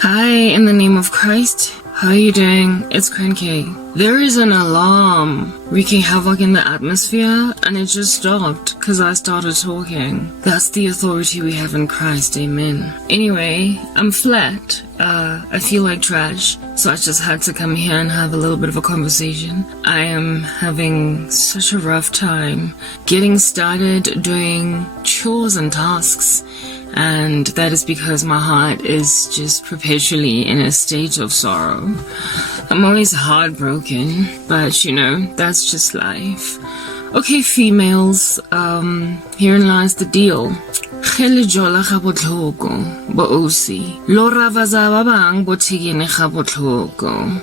Hi, in the name of Christ. How are you doing? It's Cranky. There is an alarm wreaking havoc in the atmosphere, and it just stopped because I started talking. That's the authority we have in Christ, amen. Anyway, I'm flat. I feel like trash, so I just had to come here and have a little bit of a conversation. I am having such a rough time getting started doing chores and tasks. And that is because my heart is just perpetually in a state of sorrow. I'm always heartbroken, but that's just life. Okay, females, herein lies the deal.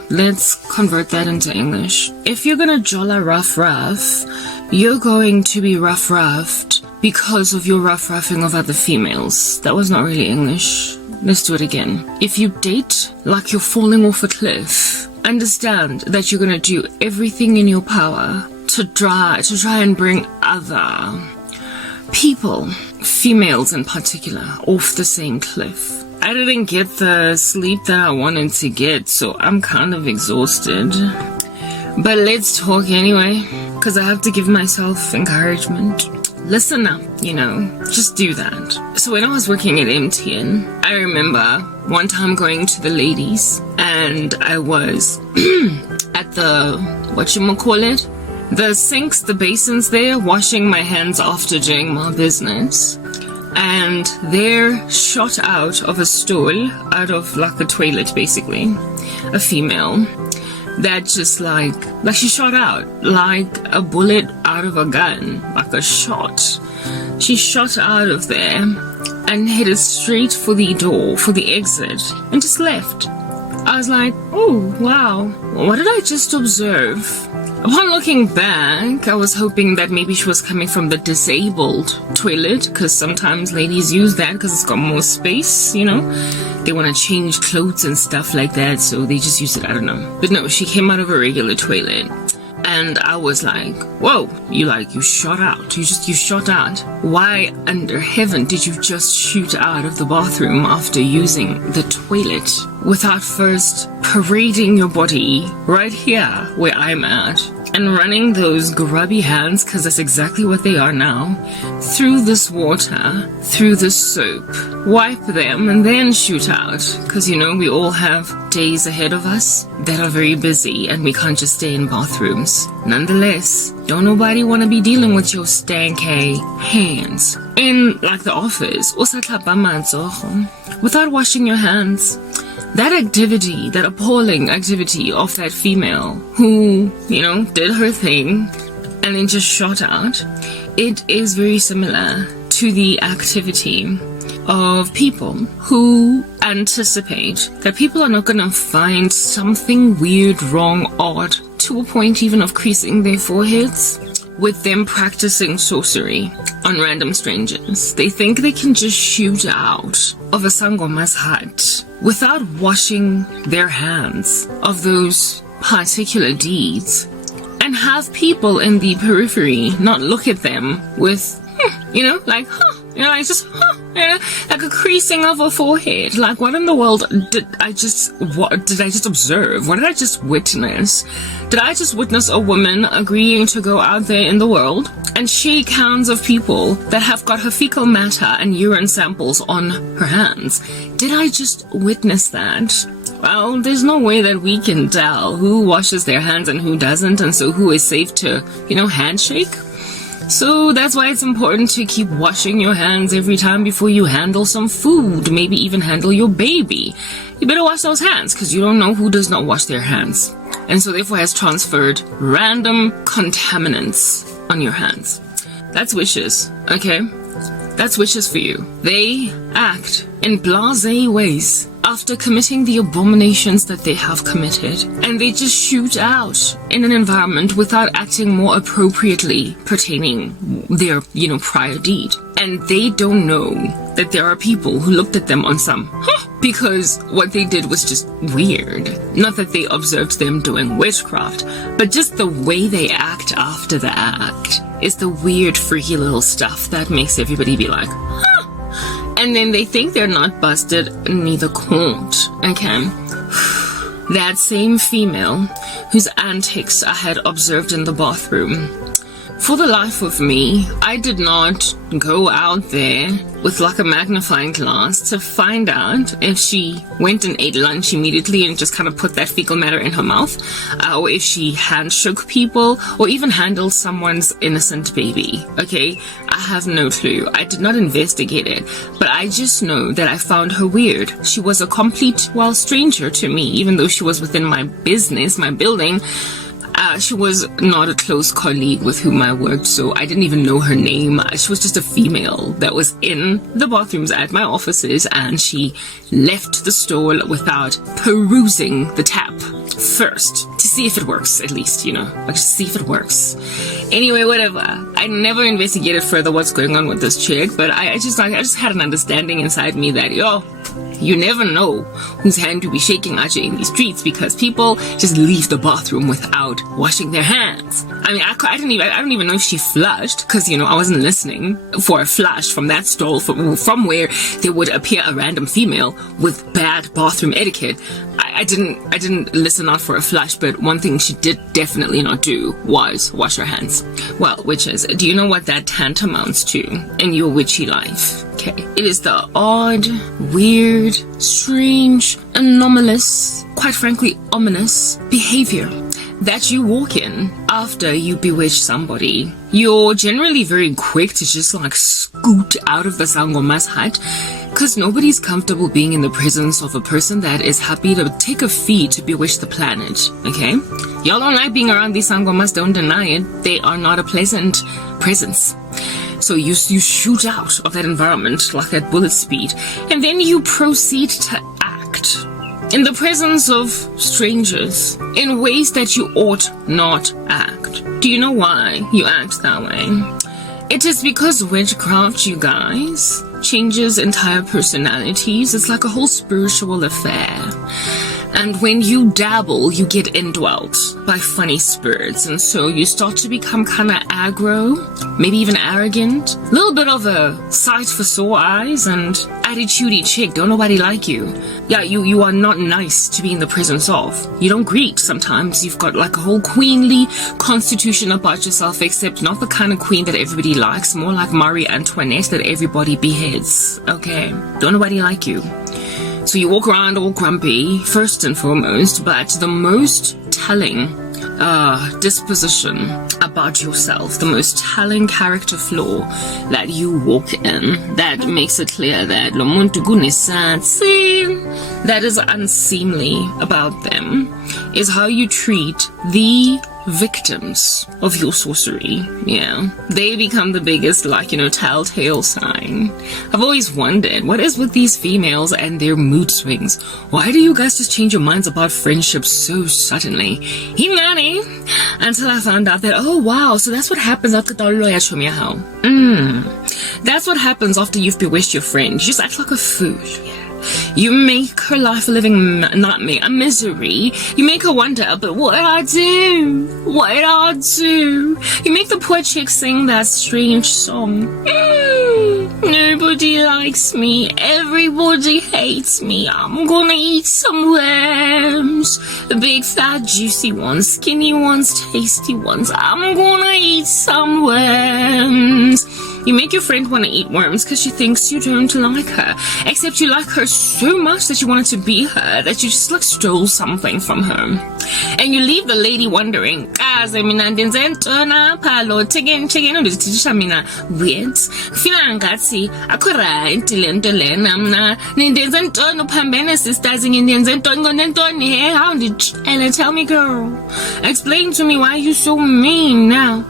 Let's convert that into English. If you're gonna jolla rough, you're going to be roughed because of your rough-roughing of other females. That was not really English. Let's do it again. If you date like you're falling off a cliff, understand that you're gonna do everything in your power to try and bring other people, females in particular, off the same cliff. I didn't get the sleep that I wanted to get, so I'm kind of exhausted. But let's talk anyway, because I have to give myself encouragement. Listen up, just do that. So when I was working at MTN, I remember one time going to the ladies, and I was at the, the sinks, the basins there, washing my hands after doing my business. And there shot out of a stool, out of like a toilet basically, a female that just like she shot out like a bullet out of a gun, like a shot. She shot out of there and headed straight for the door, for the exit, and just left. I was like, oh wow, what did I just observe? Upon looking back, I was hoping that maybe she was coming from the disabled toilet, because sometimes ladies use that because it's got more space, They want to change clothes and stuff like that, so they just use it, I don't know. But no, she came out of a regular toilet. And I was like, whoa, you shot out. You shot out. Why under heaven did you just shoot out of the bathroom after using the toilet without first parading your body right here where I'm at and running those grubby hands, because that's exactly what they are now, through this water, through the soap, wipe them and then shoot out, because we all have days ahead of us that are very busy and we can't just stay in bathrooms. Nonetheless, don't nobody want to be dealing with your stanky hands in like the office without washing your hands. That activity, that appalling activity of that female who, did her thing and then just shot out, it is very similar to the activity of people who anticipate that people are not going to find something weird, wrong, odd, to a point even of creasing their foreheads with them practicing sorcery on random strangers. They think they can just shoot out of a sangoma's hut without washing their hands of those particular deeds and have people in the periphery not look at them with, like a creasing of a forehead. Like, what in the world did I just observe? What did I just witness? Did I just witness a woman agreeing to go out there in the world and shake hands of people that have got her fecal matter and urine samples on her hands? Did I just witness that? Well, there's no way that we can tell who washes their hands and who doesn't, and so who is safe to, handshake. So that's why it's important to keep washing your hands every time before you handle some food, maybe even handle your baby. You better wash those hands, because you don't know who does not wash their hands, and so therefore has transferred random contaminants on your hands. That's wishes, okay? That's wishes for you. They act in blasé ways after committing the abominations that they have committed, and they just shoot out in an environment without acting more appropriately pertaining their, prior deed. And they don't know that there are people who looked at them on some, because what they did was just weird. Not that they observed them doing witchcraft, but just the way they act after the act is the weird, freaky little stuff that makes everybody be like, And then they think they're not busted, neither caught. Okay. That same female whose antics I had observed in the bathroom. For the life of me, I did not go out there with like a magnifying glass to find out if she went and ate lunch immediately and just kind of put that fecal matter in her mouth, or if she handshook people, or even handled someone's innocent baby. Okay, I have no clue. I did not investigate it, but I just know that I found her weird. She was a complete, stranger to me, even though she was within my business, my building. She was not a close colleague with whom I worked, so I didn't even know her name. She was just a female that was in the bathrooms at my offices, and she left the stall without perusing the tap first to see if it works, at least, like to see if it works. Anyway, whatever. I never investigated further what's going on with this chick, but I just had an understanding inside me that, you never know whose hand you be shaking at you in these streets, because people just leave the bathroom without washing their hands. I mean, I don't even know if she flushed, because, I wasn't listening for a flush from that stall from where there would appear a random female with bad bathroom etiquette. I didn't listen out for a flush, but one thing she did definitely not do was wash her hands. Well, witches, do you know what that tantamounts to in your witchy life? Okay. It is the odd, weird, strange, anomalous, quite frankly, ominous behavior that you walk in after you bewitch somebody. You're generally very quick to just scoot out of the Sangoma's hut, because nobody's comfortable being in the presence of a person that is happy to take a fee to bewitch the planet, okay? Y'all don't like being around these Sangomas, don't deny it. They are not a pleasant presence. So you shoot out of that environment like at bullet speed, and then you proceed to act in the presence of strangers in ways that you ought not act. Do you know why you act that way? It is because witchcraft, you guys, changes entire personalities. It's like a whole spiritual affair. And when you dabble, you get indwelt by funny spirits. And so you start to become kind of aggro, maybe even arrogant. A little bit of a sight for sore eyes and attitudey chick. Don't nobody like you. Yeah, you are not nice to be in the presence of. You don't greet sometimes. You've got like a whole queenly constitution about yourself, except not the kind of queen that everybody likes. More like Marie Antoinette that everybody beheads. Okay? Don't nobody like you. So you walk around all grumpy, first and foremost, but the most telling disposition about yourself, the most telling character flaw that you walk in, that makes it clear that that is unseemly about them, is how you treat the victims of your sorcery. Yeah, they become the biggest telltale sign. I've always wondered, what is with these females and their mood swings? Why do you guys just change your minds about friendship so suddenly? Hinani, until I found out that, oh wow, so that's what happens after that's what happens after you've bewitched your friend. You just act like a fool. You make her life a living nightmare, a misery. You make her wonder, but what did I do? What did I do? You make the poor chick sing that strange song. Nobody likes me. Everybody hates me. I'm gonna eat some worms. The big, fat, juicy ones, skinny ones, tasty ones. I'm gonna eat some worms. You make your friend want to eat worms because she thinks you don't like her. Except you like her so much that you wanted to be her, that you just stole something from her. And you leave the lady wondering, tell me, girl, explain to me why you so mean now.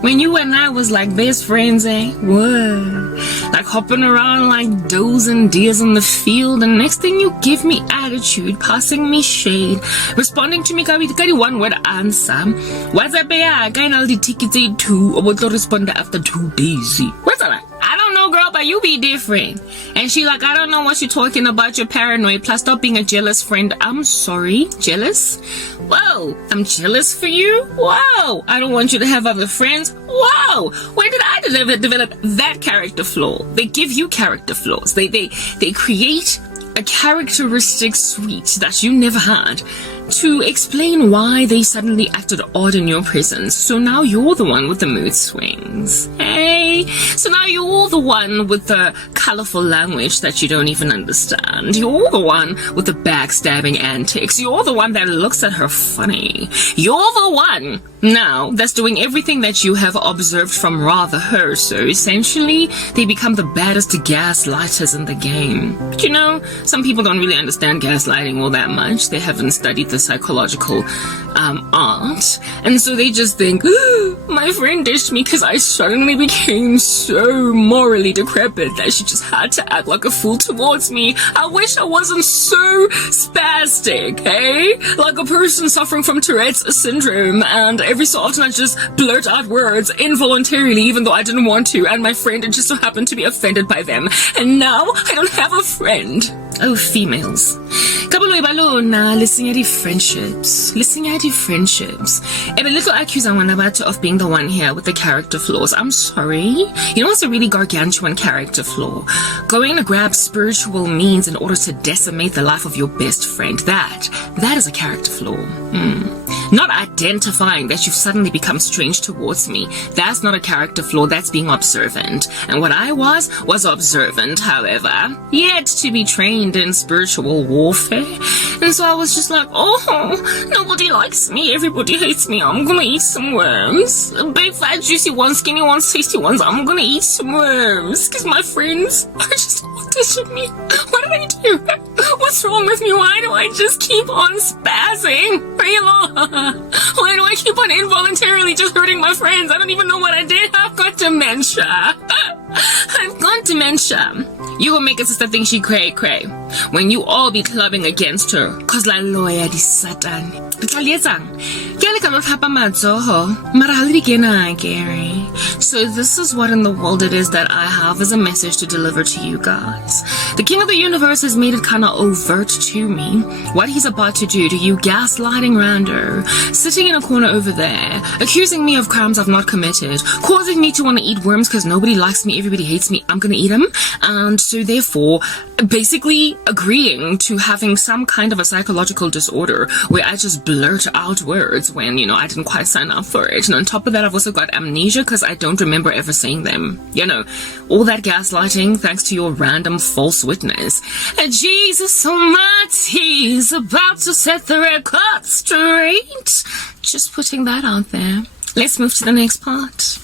When you and I was like best friends, eh? What? Like hopping around like does and deers in the field, and next thing you give me attitude, passing me shade, responding to me kadi one word answer. What's up, yeah? I got all the tickets 2 or what to respond after 2 days. What's up? I don't know, girl, but you be different. And she like, I don't know what you're talking about, you're paranoid, plus stop being a jealous friend. I'm sorry, jealous? Whoa, I'm jealous for you? Wow, I don't want you to have other friends? Wow, where did I develop that character flaw? They give you character flaws. They create a characteristic suite that you never had to explain why they suddenly acted odd in your presence. So now you're the one with the mood swings. Hey, so now you're the one with the colorful language that you don't even understand. You're the one with the backstabbing antics. You're the one that looks at her funny. You're the one now that's doing everything that you have observed from rather her. So essentially, they become the baddest gaslighters in the game. But you know, some people don't really understand gaslighting all that much. They haven't studied the psychological art, and so they just think, my friend dished me because I suddenly became so morally decrepit that she just had to act like a fool towards me. I wish I wasn't so spastic, hey? Like a person suffering from Tourette's syndrome, and every so often I just blurt out words involuntarily even though I didn't want to, and my friend just so happened to be offended by them, and now I don't have a friend. Oh, females. Kabalo ibalona, listening at the friendships. Ebe little accuse Anwanabata of being the one here with the character flaws. I'm sorry. You know what's a really gargantuan character flaw? Going to grab spiritual means in order to decimate the life of your best friend. That is a character flaw. Not identifying that you've suddenly become strange towards me. That's not a character flaw, that's being observant. And what I was observant, however, yet to be trained in spiritual warfare. And so I was just like, oh, nobody likes me, everybody hates me, I'm gonna eat some worms. Big, fat, juicy ones, skinny ones, tasty ones, I'm gonna eat some worms. Because my friends are just auditioning me. What did I do? What's wrong with me? Why do I just keep on spazzing? Why do I keep on involuntarily just hurting my friends? I don't even know what I did. I've got dementia. I've got dementia. You will make a sister think she cray when you all be clubbing against her. Cause la lawyer di satan. So this is what in the world it is that I have as a message to deliver to you guys. The King of the Universe has made it kinda overt to me what he's about to do to you gaslighting rando, sitting in a corner over there, accusing me of crimes I've not committed, causing me to want to eat worms because nobody likes me, everybody hates me, I'm gonna eat them, and so therefore basically agreeing to having some kind of a psychological disorder where I just blurt out words when, you know, I didn't quite sign up for it. And on top of that, I've also got amnesia because I don't remember ever saying them. You know, all that gaslighting thanks to your random false witness. And Jesus Almighty is about to set the record straight. Just putting that out there. Let's move to the next part.